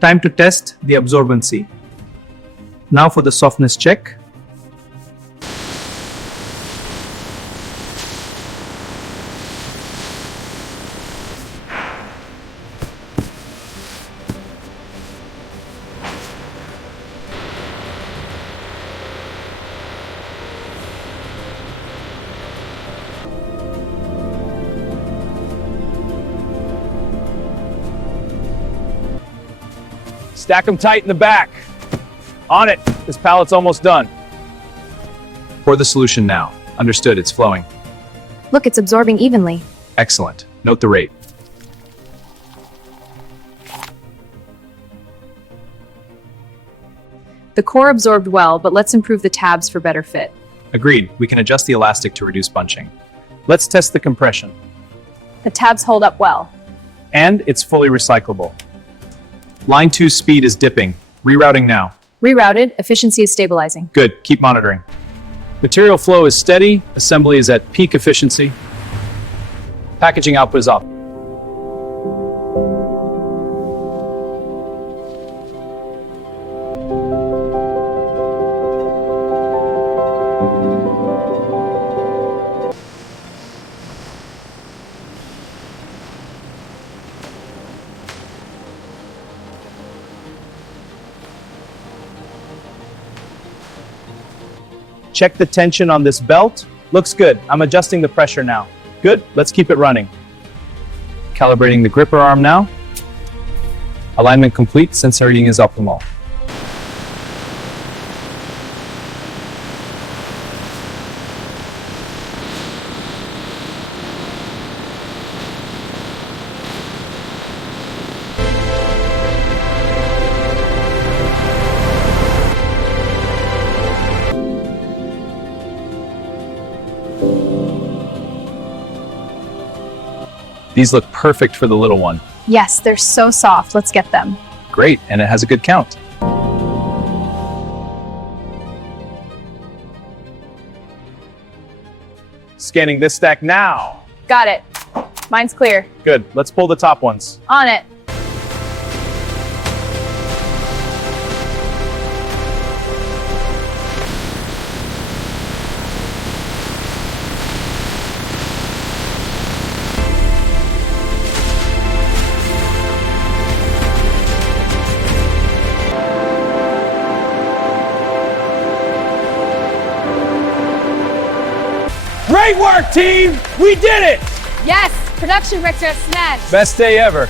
Time to test the absorbency. Now for the softness check. Stack them tight in the back. On it. This pallet's almost done. Pour the solution now. Understood, it's flowing. Look, it's absorbing evenly. Excellent. Note the rate. The core absorbed well, but let's improve the tabs for better fit. Agreed. We can adjust the elastic to reduce bunching. Let's test the compression. The tabs hold up well. And it's fully recyclable. Line 2 speed is dipping. Rerouting now. Rerouted, efficiency is stabilizing. Good. Keep monitoring. Material flow is steady. Assembly is at peak efficiency. Packaging output is up. Check the tension on this belt. Looks good. I'm adjusting the pressure now. Good. Let's keep it running. Calibrating the gripper arm now. Alignment complete. Sensor reading is optimal. These look perfect for the little one. Yes, they're so soft. Let's get them. Great, and it has a good count. Scanning this stack now. Got it. Mine's clear. Good, let's pull the top ones. On it. Great work, team! We did it! Yes, production director smashed. Best day ever.